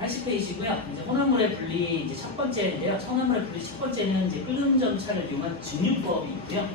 80페이지고요. 이제 혼합물의 분리 이제 첫 번째인데요. 혼합물의 분리 첫 번째는 이제 끓는 점차를 이용한 증류법이 있고요.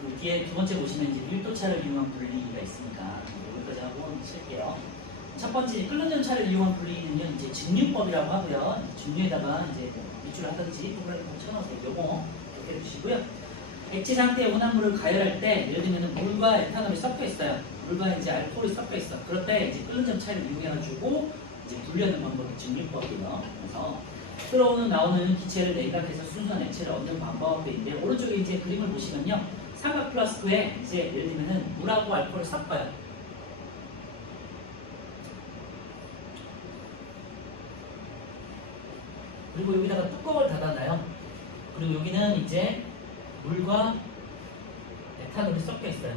그 뒤에 두 번째 보시면 이제 밀도차를 이용한 분리가 있으니까 여기까지 하고 칠게요. 첫 번째 끓는 점차를 이용한 분리는요, 이제 증류법이라고 하고요. 증류에다가 이제 밑줄을 하든지 동그라미 쳐넣으세요. 요거 이렇게 해주시고요. 액체 상태의 혼합물을 가열할 때, 예를 들면 물과 에탄올이 섞여 있어요. 물과 이제 알코올이 섞여 있어. 그럴 때 이제 끓는 점차를 이용해가지고 이제 분리하는 방법이 증류법이에요. 그래서 흐러오는 나오는 기체를 냉각해서 순수한 액체를 얻는 방법인데, 오른쪽에 이제 그림을 보시면요, 삼각 플라스크에 이제 예를 들면은 물하고 알코올을 섞어요. 그리고 여기다가 뚜껑을 닫아놔요. 그리고 여기는 이제 물과 에탄올이 섞여 있어요.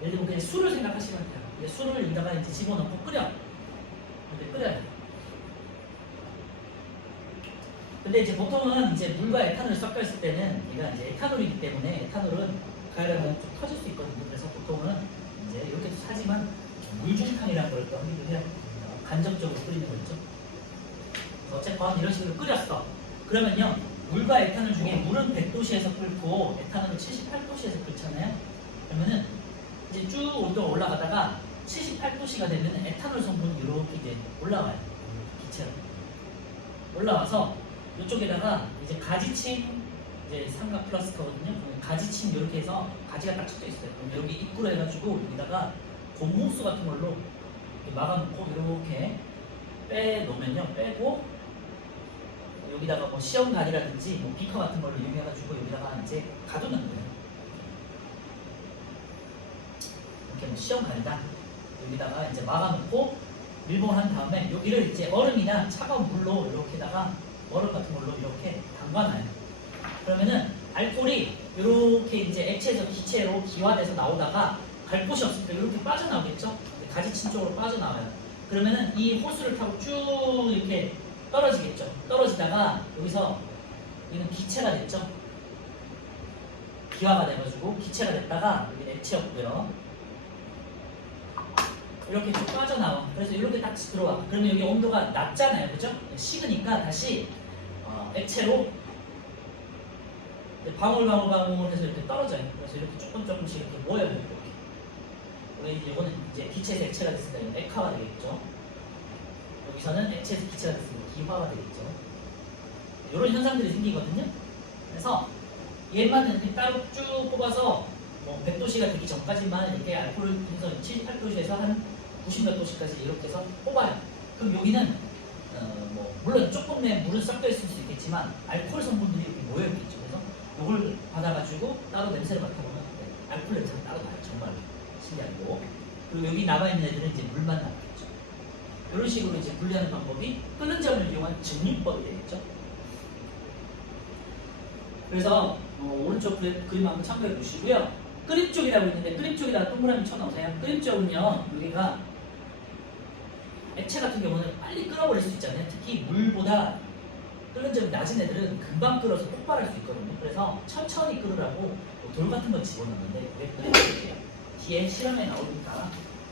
예를 들면 그냥 술을 생각하시면 돼요. 이제 술을 여기다가 이제 집어넣고 끓여. 근데 끓여야 돼요. 근데 이제 보통은 이제 물과 에탄올이 섞여 있을 때는 얘가 이제 에탄올이기 때문에 에탄올은 가열하면 좀 터질 수 있거든요. 그래서 보통은 이제 이렇게도 사지만 물중탕이라는 걸 또 하기도 해요. 간접적으로 끓이는 거죠. 어쨌건 이런 식으로 끓였어. 그러면요, 물과 에탄올 중에 물은 100도씨에서 끓고 에탄올은 78도씨에서 끓잖아요. 그러면은 이제 쭉 온도가 올라가다가 78도씨가 되면 에탄올 성분이 이렇게 이제 올라와요. 기체로 올라와서 이쪽에다가 이제 가지침, 이제 삼각 플라스크거든요. 가지침 이렇게 해서 가지가 딱 쳐져 있어요. 그럼 여기 입구로 해가지고 여기다가 고무호스 같은 걸로 막아놓고 이렇게 빼놓으면요, 빼고 여기다가 뭐 시험관이라든지 뭐 비커 같은 걸로 이용해가지고 여기다가 이제 가두는 거예요. 이렇게 뭐 시험관이다. 여기다가 이제 막아놓고 밀봉을 한 다음에 여기를 이제 얼음이나 차가운 물로 이렇게다가 얼음 같은 걸로 이렇게 담가놔요. 그러면은 알코올이 이렇게 이제 액체에서 기체로 기화돼서 나오다가 갈 곳이 없을 때 이렇게 빠져나오겠죠? 가지친 쪽으로 빠져나와요. 그러면은 이 호스를 타고 쭉 이렇게 떨어지겠죠. 떨어지다가 여기서 여기는 기체가 됐죠. 기화가 돼가지고 기체가 됐다가 여기 액체였고요. 이렇게 쭉 빠져나와. 그래서 이렇게 딱 들어와. 그러면 여기 온도가 낮잖아요, 그죠? 식으니까 다시 액체로 방울방울 해서 이렇게 떨어져요. 그래서 이렇게 조금씩 이렇게 모여요. 이렇게. 이거는 이제 기체에서 액체가 됐으니까 이건 액화가 되겠죠. 여기서는 액체에서 기체가 됐으니까 기화가 되겠죠. 이런 현상들이 생기거든요. 그래서 얘만 이렇게 따로 쭉 뽑아서 뭐 100도씨가 되기 전까지만 이렇게 알코올을 분석 78도씨에서 한 90몇 도씨까지 이렇게 해서 뽑아요. 그럼 여기는 뭐 물론 조금의 물은 섞여 있을 수 있겠지만 알코올 성분들이 이렇게 모여 있겠죠. 그래서 이걸 받아가지고 따로 냄새를 맡아보면 알코올 냄새가 따로 나요. 정말 신기하고. 그리고 여기 남아있는 애들은 이제 물만 남겠죠. 이런 식으로 이제 분리하는 방법이 끓는 점을 이용한 증류법이 되겠죠. 그래서 오른쪽 그림 한번 참고해 보시고요. 끓임 쪽이라고 있는데 끓임 쪽에다가 동그라미 쳐넣으세요. 끓임 쪽은요, 여기가 액체 같은 경우는 빨리 끓어버릴 수 있잖아요. 특히 물보다 끓는 점이 낮은 애들은 금방 끓어서 폭발할 수 있거든요. 그래서 천천히 끓으라고 돌 같은 거 집어넣는데 왜 끓여줄게요. 뒤에 실험에 나오니까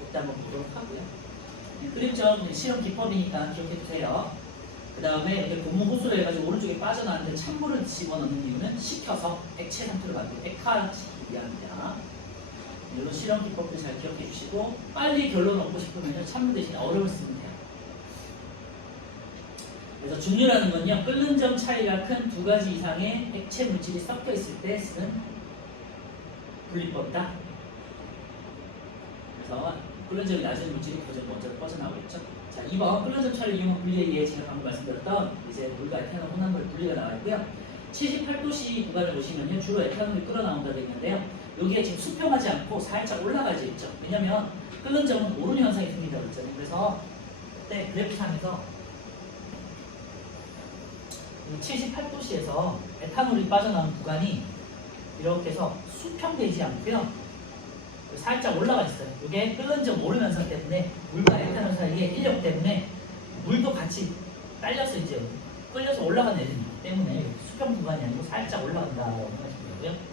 이때 한번 보도록 하고요. 끓임점 실험 기법이니까 기억해 두세요. 그 다음에 이렇게 고무 호스로 해가지고 오른쪽에 빠져나왔는데 찬물을 집어넣는 이유는 식혀서 액체 상태로 만들고 액화시키기 위함입니다. 이런 실험 기법도 잘 기억해 주시고, 빨리 결론 얻고 싶으면 찬물 대신에 얼음을 쓰면 돼요. 그래서 증류라는 건요, 끓는 점 차이가 큰 두 가지 이상의 액체 물질이 섞여 있을 때 쓰는 분리법이다. 그래서 끓는 점이 낮은 물질이 먼저 빠져나오겠죠. 자, 2번 끓는 점 차를 이용한 분리에 의해 제가 방금 말씀드렸던 이제 물과 에탄올 혼합물 분리가 나와 있고요. 78도씨 구간을 보시면요, 주로 에탄올이 끓어나온다 되어 있는데요. 여기에 지금 수평하지 않고 살짝 올라가지 있죠. 왜냐면 끓는 점은 오른 현상이 생긴다고 했잖아요. 그래서 그때 그래프상에서 78도씨에서 에탄올이 빠져나오는 구간이 이렇게 해서 수평되지 않고요, 살짝 올라가 있어요. 이게 끓는 점 오른 현상 때문에 물과 에탄올 사이에 인력 때문에 물도 같이 딸려서 이제 끌려서 올라가는 애들이기 때문에 수평 구간이 아니고 살짝 올라간다고 생각하시면 되고요.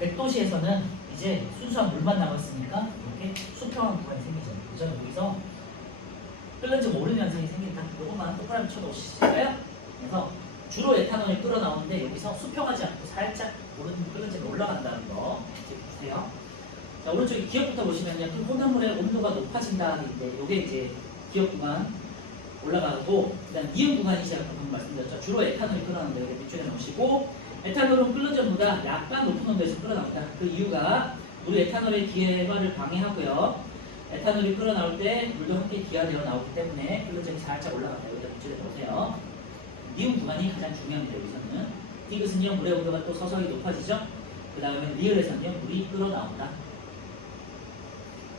100도씨에서는 이제 순수한 물만 남았으니까 이렇게 수평한 구간이 생기잖아요. 그죠? 여기서 끓는 점 오른 현상이 생기 요것만 동그라미 쳐놓으실까요? 그래서 주로 에탄올이 끓어 나오는데 여기서 수평하지 않고 살짝 오른 끓는 점 올라간다는 거 이제 보세요. 자, 오른쪽에 기억부터 보시면요. 그 혼합물의 온도가 높아진다는데 요게 이제 기억 구간 올라가고, 그다음 니은 구간이 제가 방금 말씀드렸죠. 주로 에탄올이 끓어 나오는데 여기 밑줄에 놓으시고, 에탄올은 끓는 점보다 약간 높은 온도에서 끓어 나옵니다. 그 이유가 우리 에탄올의 기화를 방해하고요. 에탄올이 끓어 나올 때 물도 함께 기화되어 나오기 때문에 끓는 점이 살짝 올라갑니다. 여기다 밑줄에 놓으세요. 니은 구간이 가장 중요합니다. 여기서는 디귿은요, 물의 온도가 또 서서히 높아지죠. 그 다음에 리을에서는요, 물이 끓어 나온다.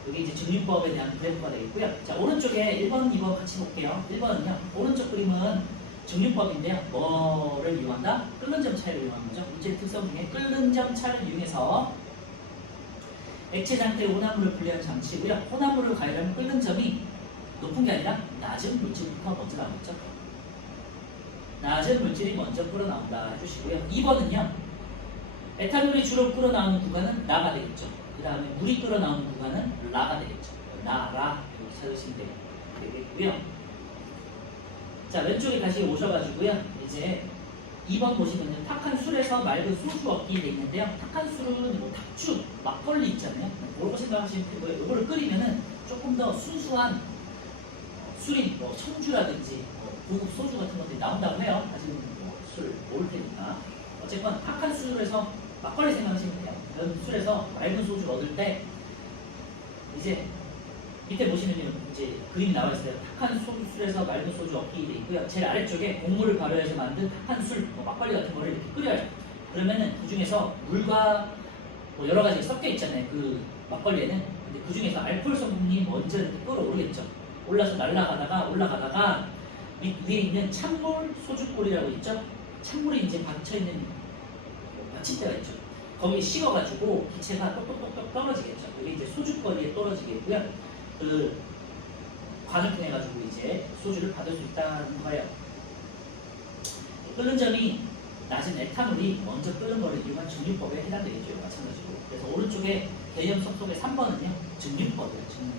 이게 이제 증류법에 대한 그래프가 되겠고요. 자, 오른쪽에 1번, 2번 같이 볼게요. 1번은요, 오른쪽 그림은 증류법인데요. 뭐를 이용한다? 끓는 점 차이를 이용하는 거죠. 물질 특성 중에 끓는 점 차를 이용해서 액체 상태의 혼합물을 분리하는 장치고요. 혼합물을 가열하면 끓는 점이 높은 게 아니라 낮은 물질부터 먼저 나오겠죠. 낮은 물질이 먼저 끓어 나온다 해주시고요. 2번은요, 에탄올이 주로 끓어 나오는 구간은 나가 되겠죠. 그 다음에 물이 끓어 나오는 구간은 라가 되겠죠. 나, 라 이렇게 찾으시면 되겠고요. 자, 왼쪽에 다시 오셔가지고요. 이제 2번 보시면요. 탁한 술에서 맑은 소주 얻기 돼 있는데요. 탁한 술은 뭐 탁주, 막걸리 있잖아요. 뭐라고 생각하시면 되고요. 이거를 끓이면은 조금 더 순수한 술인 뭐 청주라든지 고급 소주 같은 것들이 나온다고 해요. 아직은 술 모를 테니까. 어쨌건 탁한 술에서 막걸리 생각하시면 돼요. 그런 술에서 맑은 소주를 얻을 때 이제 밑에 보시면요, 이제 그림이 나와 있어요. 탁한 술에서 맑은 소주 얻기 돼 있고요. 제일 아래쪽에 곡물을 발효해서 만든 탁한 술, 뭐 막걸리 같은 거를 이렇게 끓여요. 그러면은 그 중에서 물과 뭐 여러 가지가 섞여 있잖아요. 그 막걸리에는. 근데 그 중에서 알코올 성분이 먼저 이렇게 끓어오르겠죠. 올라서 올라가다가 위에 있는 찬물 소주골이라고 있죠. 찬물이 이제 받쳐 있는 받침대가 있죠. 거기에 식어가지고 기체가 똑똑똑똑 떨어지겠죠. 이게 이제 소주거리에 떨어지겠고요. 그 관을 통해 가지고 이제 소주를 받을 수 있다는 거예요. 끓는 점이 낮은 에탄올이 먼저 끓는 거를 이용한 증류법에 해당되겠죠. 마찬가지로. 그래서 오른쪽에 개념석 속의 3번은요, 증류법이에요. 증류.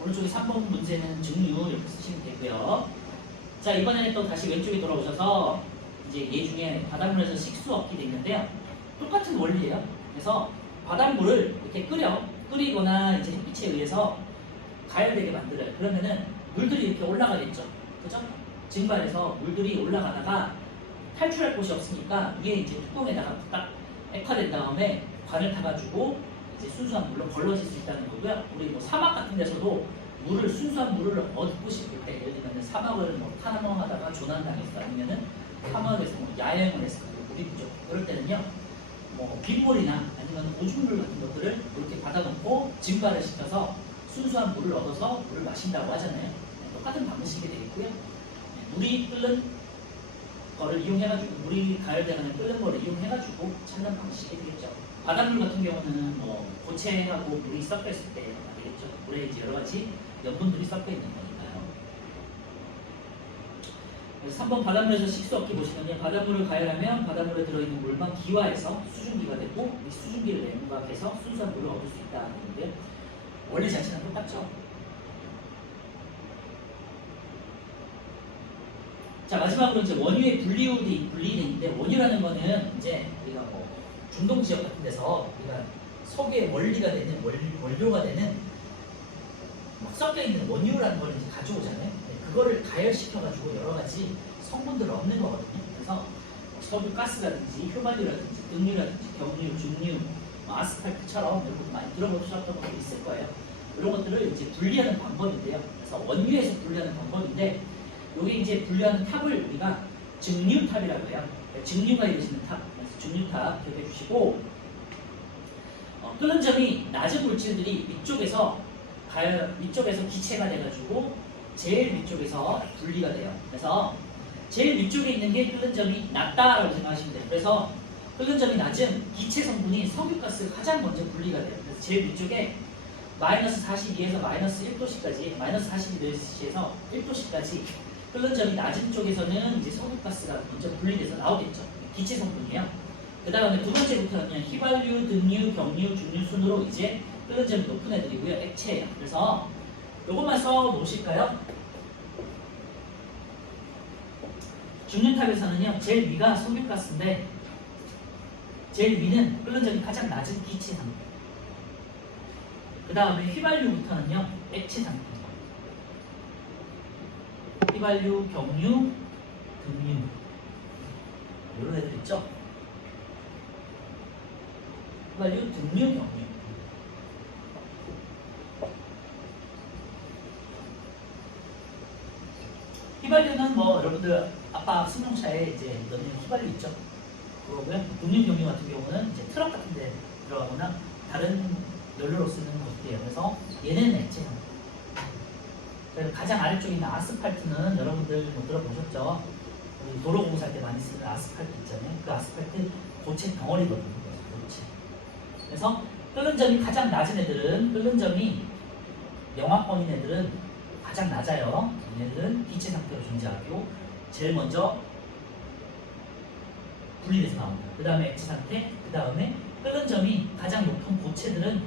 오른쪽에 3번 문제는 증류 이렇게 쓰시면 되고요. 자, 이번에는 또 다시 왼쪽에 돌아오셔서 이제 얘 중에 바닷물에서 식수 얻기 돼 있는데요. 똑같은 원리예요. 그래서 바닷물을 이렇게 끓이거나 이제 햇빛에 의해서 가열되게 만들어요. 그러면은 물들이 이렇게 올라가겠죠. 그죠? 증발해서 물들이 올라가다가 탈출할 곳이 없으니까 위에 이제 뚜껑에다가 딱 액화된 다음에 관을 타가지고 이제 순수한 물로 걸러질 수 있다는 거고요. 우리 뭐 사막 같은 데서도 순수한 물을 얻고 싶을 때, 예를 들면 사막을 뭐 탐험하다가 조난당했어, 아니면은 사막에서 뭐 야영을 했어, 물이 부족. 그럴 때는요, 뭐 빗물이나 아니면 오줌물 같은 것들을 이렇게 받아놓고 증발을 시켜서 순수한 물을 얻어서 물을 마신다고 하잖아요. 똑같은 방식이 되겠고요. 물이 끓는 거를 이용해가지고, 물이 가열되는 끓는 거를 이용해가지고 찾는 방식이 되겠죠. 바닷물 같은 경우는 뭐 고체하고 물이 섞여 있을 때 되겠죠. 물에 이제 여러 가지 염분들이 섞여 있는 거니까요. 그래서 3번 바닷물에서 식수 얻기 보시면요, 바닷물을 가열하면 바닷물에 들어있는 물만 기화해서 수증기가 되고, 이 수증기를 냉각해서 순수한 물을 얻을 수 있다는 건데요. 원리 자체는 똑같죠. 자, 마지막으로 이제 원유의 분리되는데, 원유라는 거는 이제 우리가 뭐 중동 지역 같은 데서 우리가 석유의 원리가 되는 원료가 되는 막 섞여 있는 원유라는 걸 이제 가져오잖아요. 그거를 가열시켜가지고 여러 가지 성분들을 얻는 거거든요. 그래서 석유 가스라든지 휘발유라든지 등유라든지 경유, 중유, 아스팔트처럼 이런 것도 많이 들어보셨던 것도 있을 거예요. 이런 것들을 이제 분리하는 방법인데요. 그래서 원유에서 분리하는 방법인데, 여기 이제 분리하는 탑을 우리가 증류탑이라고 해요. 증류가 이루어지는 탑, 그래서 증류탑 기억해 주시고, 끓는 점이 낮은 물질들이 위쪽에서 기체가 돼가지고 제일 위쪽에서 분리가 돼요. 그래서 제일 위쪽에 있는 게 끓는 점이 낮다라고 생각하시면 돼요. 그래서 끓는 점이 낮은 기체 성분이 석유가스가 가장 먼저 분리가 돼요. 그래서 제일 위쪽에 마이너스 42에서 마이너스 1도씨까지, 마이너스 42도씨에서 1도씨까지 끓는 점이 낮은 쪽에서는 이제 석유가스가 먼저 분리돼서 나오겠죠. 기체 성분이에요. 그 다음에 두 번째부터는 휘발유, 등유, 경유, 중유 순으로 이제 끓는 점이 높은 애들이고요. 액체예요. 그래서 요것만 써 놓으실까요? 중륜탑에서는요, 제일 위가 석유가스인데 제일 위는 끓는 점이 가장 낮은 기체 상태. 그 다음에 휘발유부터는요, 액체 상태. 휘발유, 경유, 등유. 이런 애들 있죠? 휘발유, 등유, 경유. 휘발유는 뭐 여러분들 아빠 승용차에 이제 넣는 휘발유 있죠? 그거고요. 등유, 경유 같은 경우는 이제 트럭 같은 데 들어가거나 다른 연료로 쓰는 것들이에요. 그래서 얘는 액체 상태. 그래서 가장 아래쪽에 있는 아스팔트는 여러분들 뭐 들어보셨죠? 우리 도로공사할 때 많이 쓰는 아스팔트 있잖아요. 그 아스팔트 고체 덩어리거든요. 고체. 그래서 끓는 점이 가장 낮은 애들은, 끓는 점이 영하권인 애들은 가장 낮아요. 얘네들은 기체 상태로 존재하고 제일 먼저 분리돼서 나옵니다. 그 다음에 액체 상태, 그 다음에 끓는 점이 가장 높은 고체들은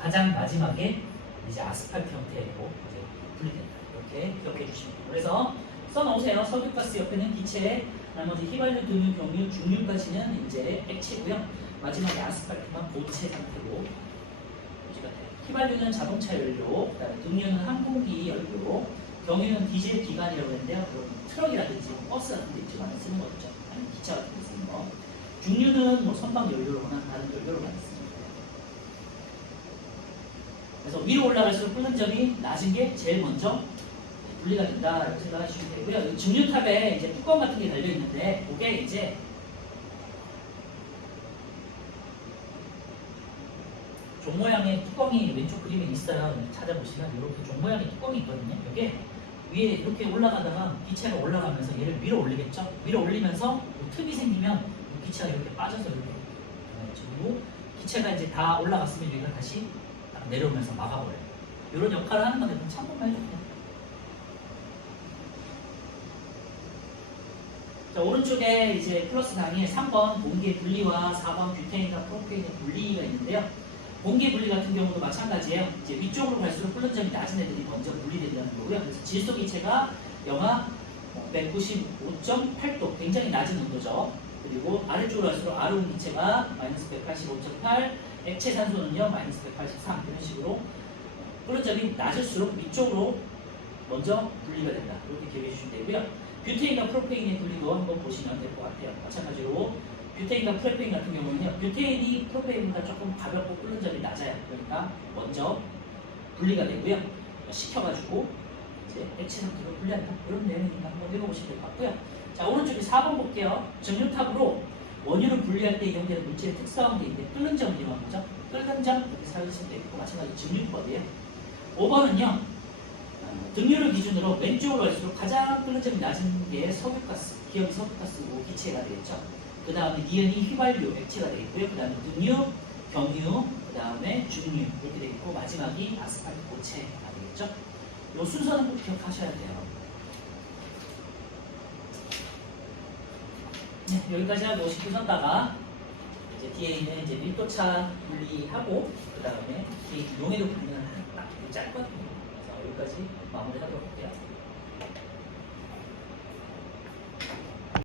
가장 마지막에 이제 아스팔트 형태로 이제 분리된다. 이렇게 기억해 주시면 돼요. 그래서 써놓으세요. 석유가스 옆에는 기체, 나머지 휘발유, 등유, 경유, 중유까지는 이제 액체고요. 마지막에 아스팔트만 고체 상태로 유지가 돼요. 휘발유는 자동차 연료, 그다음에 등유는 항공기 연료, 경유는 디젤 기관이라고 했는데요. 그럼 트럭이라든지 버스 같은 데 있죠. 많이 쓰는 거죠. 아니면 기차 같은 데 쓰는 거. 중유는 뭐 선박 연료로나 다른 연료로 많이 씁니다. 그래서 위로 올라갈수록 끓는 점이 낮은 게 제일 먼저 분리가 된다 이렇게 생각하시면 되고요. 증류탑에 이제 뚜껑 같은 게 달려 있는데 그게 이제 종 모양의 뚜껑이 왼쪽 그림에 있어요. 찾아보시면 이렇게 종 모양의 뚜껑이 있거든요. 이게 위에 이렇게 올라가다가 기체가 올라가면서 얘를 위로 올리겠죠. 위로 올리면서 틈이 생기면 기체가 이렇게 빠져서 이렇게 그리고 기체가 이제 다 올라갔으면 여기가 다시 내려오면서 막아버려요. 이런 역할을 하는 건데 좀 참고만 해주세요. 자, 오른쪽에 이제 플러스 상에 3번 공기 분리와 4번 뷰테인과 프로페인의 분리가 있는데요. 공기 분리 같은 경우도 마찬가지예요. 이제 위쪽으로 갈수록 끓는 점이 낮은 애들이 먼저 분리된다는 거고요. 그래서 질소 기체가 영하 195.8도, 굉장히 낮은 온도죠. 그리고 아래쪽으로 갈수록 아르곤 기체가 마이너스 185.8, 액체 산소는요 마이너스 183 이런 식으로 끓는 점이 낮을수록 위쪽으로 먼저 분리가 된다. 이렇게 기억해 주시면 되고요. 뷰테인과 프로페인의 분리도 한번 보시면 될 것 같아요. 마찬가지로 뷰테인과 프로페인 같은 경우는요, 뷰테인이 프로페인보다 조금 가볍고 끓는 점이 낮아요. 그러니까 먼저 분리가 되고요. 식혀가지고 이제 액체 상태로 분리한다. 이런 내용이니까 한번 읽어보시면 될 것 같고요. 자, 오른쪽에 4번 볼게요. 정유탑으로 원유를 분리할 때 이용되는 물질의 특성이 있는데 끓는 점을 이용한 거죠. 끓는 점 이렇게 사용하시면 되고 마찬가지 증류법이에요. 5번은요. 등유를 기준으로 왼쪽으로 갈수록 가장 끓는 점이 낮은 게 석유가스, 기억이 석유가스고 기체가 되겠죠. 그 다음에 니은이 휘발유, 액체가 되겠고요. 그 다음에 등유, 경유, 그 다음에 중유 이렇게 되겠고 마지막이 아스팔트 고체가 되겠죠. 이 순서는 꼭 기억하셔야 돼요. 네, 여기까지 하고 쉽게 썼다가 이제 뒤에 있는 이제 밀도차 분리하고 그 다음에 뒤에 용해도 분리는 딱 짧거든요. 그래서 여기까지 마무리하도록 할게요.